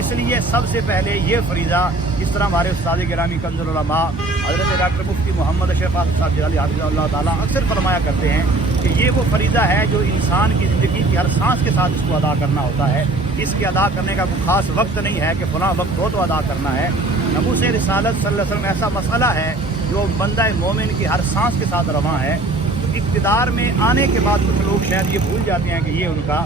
اس لیے سب سے پہلے یہ فریضہ، جس طرح ہمارے استاد گرامی کنز العلماء حضرت ڈاکٹر مفتی محمد اشرف صاحب جلالی حافظ اللہ تعالیٰ اکثر فرمایا کرتے ہیں کہ یہ وہ فریضہ ہے جو انسان کی زندگی کی ہر سانس کے ساتھ اس کو ادا کرنا ہوتا ہے۔ اس کے ادا کرنے کا کوئی خاص وقت نہیں ہے کہ فلاں وقت ہو تو ادا کرنا ہے۔ ناموس رسالت صلی اللہ علیہ وسلم ایسا مسئلہ ہے جو بندہ مومن کی ہر سانس کے ساتھ رواں ہے۔ تو اقتدار میں آنے کے بعد کچھ لوگ شاید یہ بھول جاتے ہیں کہ یہ ان کا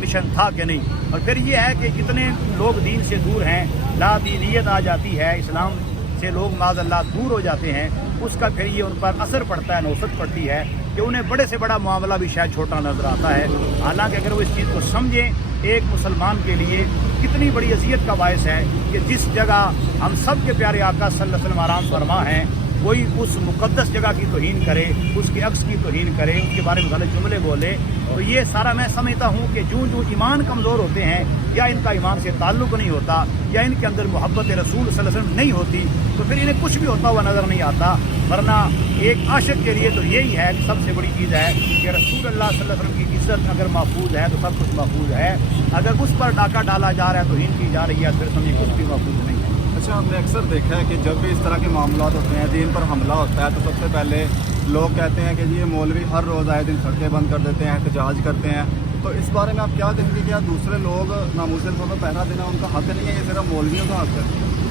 مشن تھا کہ نہیں، اور پھر یہ ہے کہ جتنے لوگ دین سے دور ہیں، لا دینیت آ جاتی ہے، اسلام سے لوگ معاذ اللہ دور ہو جاتے ہیں، اس کا پھر یہ ان پر اثر پڑتا ہے، نوست پڑتی ہے کہ انہیں بڑے سے بڑا معاملہ بھی شاید چھوٹا نظر آتا ہے۔ حالانکہ اگر وہ اس چیز کو سمجھیں، ایک مسلمان کے لیے کتنی بڑی اذیت کا باعث ہے کہ جس جگہ ہم سب کے پیارے آقا صلی اللہ علیہ وسلم آرام فرما ہیں، کوئی اس مقدس جگہ کی توہین کرے، اس کے عکس کی توہین کرے، اس کے بارے میں غلط جملے بولے، تو یہ سارا میں سمجھتا ہوں کہ جو ایمان کمزور ہوتے ہیں، یا ان کا ایمان سے تعلق نہیں ہوتا، یا ان کے اندر محبت رسول صلی اللہ علیہ وسلم نہیں ہوتی، تو پھر انہیں کچھ بھی ہوتا ہوا نظر نہیں آتا۔ ورنہ ایک عاشق کے لیے تو یہی ہے کہ سب سے بڑی چیز ہے کہ رسول اللہ صلی اللہ علیہ وسلم کی عزت اگر محفوظ ہے تو سب کچھ محفوظ ہے، اگر اس پر ڈاکہ ڈالا جا رہا ہے، توہین کی جا رہی ہے، پھر سمجھے کچھ بھی محفوظ نہیں ہے۔ اچھا، ہم نے اکثر دیکھا ہے کہ جب بھی اس طرح کے معاملات ہوتے ہیں، دین پر حملہ ہوتا ہے، تو سب سے پہلے لوگ کہتے ہیں کہ جی یہ مولوی ہر روز آئے دن سڑکیں بند کر دیتے ہیں، احتجاج کرتے ہیں۔ تو اس بارے میں آپ کیا کہیں گے؟ کیا دوسرے لوگ ناموس رسالت پر پہرا دینا ان کا حق نہیں ہے، یہ صرف مولویوں کا حق ہے؟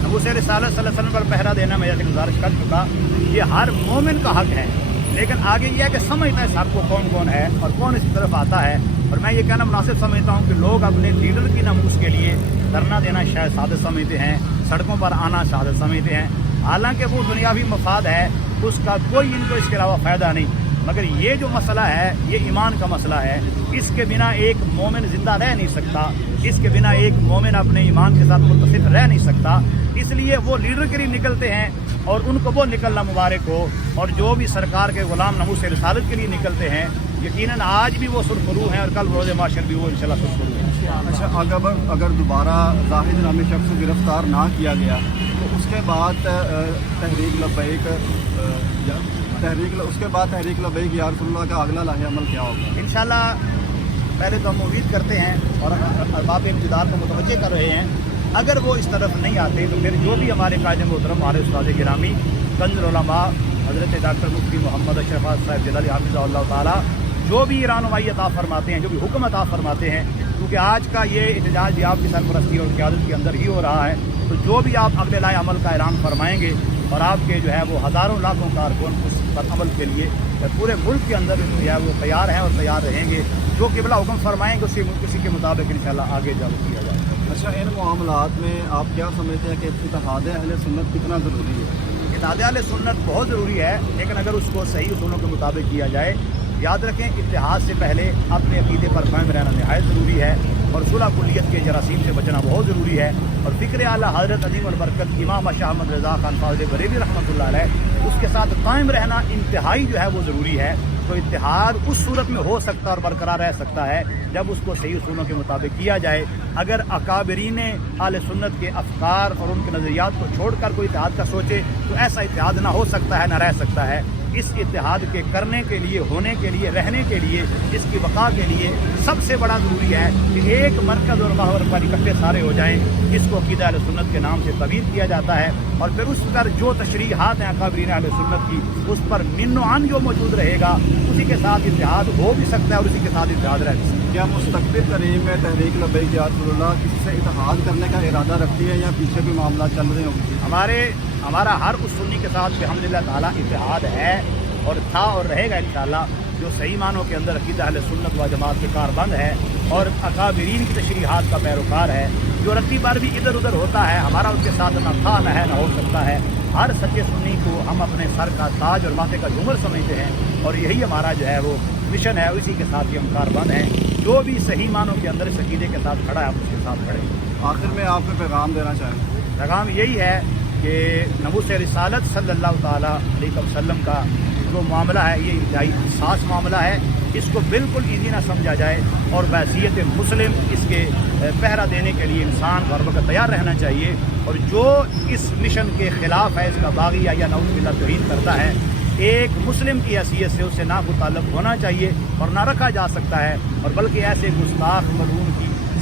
ناموس رسالت صلی اللہ علیہ وسلم پر پہرا دینا میں جیسے گزارش کر چکا، یہ ہر مومن کا حق ہے، لیکن آگے یہ ہے کہ سمجھتا ہے اس حق کو کون کون ہے اور کون اس طرف آتا ہے۔ اور میں یہ کہنا مناسب سمجھتا ہوں کہ لوگ اپنے لیڈر کی ناموس کے لیے دھرنا دینا شاید سعادت سمجھتے ہیں، سڑکوں پر آنا سعادت سمجھتے ہیں، حالانکہ وہ دنیاوی مفاد ہے، اس کا کوئی ان کو اس کے علاوہ فائدہ نہیں۔ مگر یہ جو مسئلہ ہے، یہ ایمان کا مسئلہ ہے، اس کے بنا ایک مومن زندہ رہ نہیں سکتا، اس کے بنا ایک مومن اپنے ایمان کے ساتھ متصف رہ نہیں سکتا۔ اس لیے وہ لیڈر کے لیے نکلتے ہیں اور ان کو وہ نکلنا مبارک ہو، اور جو بھی سرکار کے غلام ناموس رسالت کے لیے نکلتے ہیں، یقیناً آج بھی وہ سرخرو ہیں اور کل روز محشر بھی وہ انشاءاللہ سرخرو ہیں۔ اچھا، اگر دوبارہ زاہد نامی شخص کو گرفتار نہ کیا گیا تو اس کے بعد تحریک لبیک یا رسول اللہ کا اگلا لاہ عمل کیا ہوگا؟ انشاءاللہ پہلے تو ہم امید کرتے ہیں اور ارباب اقتدار کو متوجہ کر رہے ہیں، اگر وہ اس طرف نہیں آتے تو پھر جو بھی ہمارے قائد محترم، ہمارے استاد گرامی کنز العلماء حضرت ڈاکٹر مفتی محمد اشرف صاحب جلالی حافظ اللہ تعالیٰ جو بھی رہنمائی عطا فرماتے ہیں، جو بھی حکم عطا فرماتے ہیں، کیونکہ آج کا یہ احتجاج بھی آپ کی سرپرستی اور قیادت کے اندر ہی ہو رہا ہے، تو جو بھی آپ اگلے لائے عمل کا اعلان فرمائیں گے اور آپ کے جو ہے وہ ہزاروں لاکھوں کارکن اس پر عمل کے لیے پورے ملک کے اندر جو ہے وہ تیار ہیں اور تیار رہیں گے، جو قبلہ حکم فرمائیں گے اسی کے مطابق انشاءاللہ آگے جب کیا جائے۔ اچھا، ان معاملات میں آپ کیا سمجھتے ہیں کہ اتحاد اہل سنت کتنا ضروری ہے؟ اتحاد اہل سنت بہت ضروری ہے، لیکن اگر اس کو صحیح اصولوں کے مطابق کیا جائے، یاد رکھیں اتحاد سے پہلے اپنے عقیدے پر قائم رہنا نہایت ضروری ہے، اور صلح کلیت کے جراثیم سے بچنا بہت ضروری ہے، اور فکر اعلیٰ حضرت عظیم البرکت امام شاہ احمد رضا خان فاضل بریلوی رحمۃ اللہ علیہ، اس کے ساتھ قائم رہنا انتہائی جو ہے وہ ضروری ہے۔ تو اتحاد اس صورت میں ہو سکتا اور برقرار رہ سکتا ہے جب اس کو صحیح اصولوں کے مطابق کیا جائے۔ اگر اکابرین اہل سنت کے افکار اور ان کے نظریات کو چھوڑ کر کوئی اتحاد کا سوچے تو ایسا اتحاد نہ ہو سکتا ہے، نہ رہ سکتا ہے۔ اس اتحاد کے کرنے کے لیے، ہونے کے لیے، رہنے کے لیے، اس کی بقا کے لیے سب سے بڑا ضروری ہے کہ ایک مرکز اور محور پر اکٹھے سارے ہو جائیں، جس کو عقیدہ اہل سنت کے نام سے تعبیر کیا جاتا ہے، اور پھر اس پر جو تشریحات ہیں اکابرین اہل سنت کی، اس پر من و عن جو موجود رہے گا، اسی کے ساتھ اتحاد ہو بھی سکتا ہے اور اسی کے ساتھ اتحاد رہ بھی سکتا ہے۔ کیا مستقبل قریب میں تحریک لبیک یا رسول اللہ کسی سے اتحاد کرنے کا ارادہ رکھتی ہے، یا پیچھے بھی معاملات چل رہے ہوں؟ ہمارا ہر اس سنی کے ساتھ الحمدللہ تعالیٰ اتحاد ہے اور تھا اور رہے گا انشاءاللہ، جو صحیح معنوں کے اندر عقیدہ اہل سنت و جماعت کے کاربند ہے اور اکابرین کی تشریحات کا پیروکار ہے۔ جو رتی بار بھی ادھر ادھر ہوتا ہے، ہمارا اس کے ساتھ نہ تھا نہ ہے نہ ہو سکتا ہے۔ ہر سچے سنی کو ہم اپنے سر کا تاج اور ماتھے کا جھومر سمجھتے ہیں، اور یہی ہمارا جو ہے وہ مشن ہے، اسی کے ساتھ ہی ہم کاربند ہیں۔ جو بھی صحیح معنوں کے اندر اس عقیدے کے ساتھ کھڑا ہے، ہم اس کے ساتھ کھڑے ہیں۔ آخر میں آپ کو پیغام دینا چاہیں؟ پیغام یہی ہے کہ ناموس رسالت صلی اللہ تعالیٰ علیہ وسلم کا جو معاملہ ہے، یہ انتہائی حساس معاملہ ہے، اس کو بالکل ایزی نہ سمجھا جائے، اور بحیثیت مسلم اس کے پہرا دینے کے لیے انسان ہر وقت تیار رہنا چاہیے، اور جو اس مشن کے خلاف ہے، اس کا باغی یا نعوذ باللہ توہین کرتا ہے، ایک مسلم کی حیثیت سے اس سے نہ کوئی تعلق ہونا چاہیے اور نہ رکھا جا سکتا ہے، اور بلکہ ایسے گستاخ ملعون کی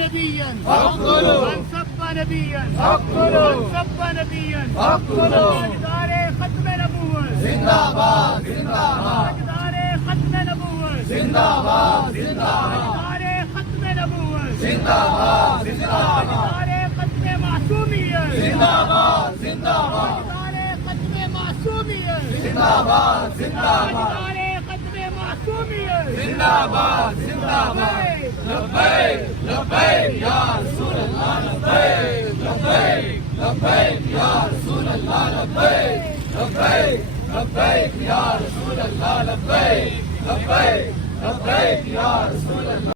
نبيا فاقتلوا. من سب نبيا فاقتلوا. من سب نبيا فاقتلوا. تاجدار ختم نبوت، زندہ باد، زندہ باد، تاجدار ختم نبوت، زندہ باد، زندہ باد، تاجدار ختم نبوت، زندہ باد، زندہ باد، تاجدار ختم معصومیت، زندہ باد، زندہ باد، تاجدار ختم معصومیت، زندہ باد، زندہ باد، تاجدار ختم معصومیت، زندہ باد، زندہ باد۔ لبیک لبیک یا رسول اللہ، لبیک لبیک لبیک یا رسول اللہ، لبیک لبیک لبیک یا رسول اللہ، لبیک لبیک لبیک یا رسول اللہ۔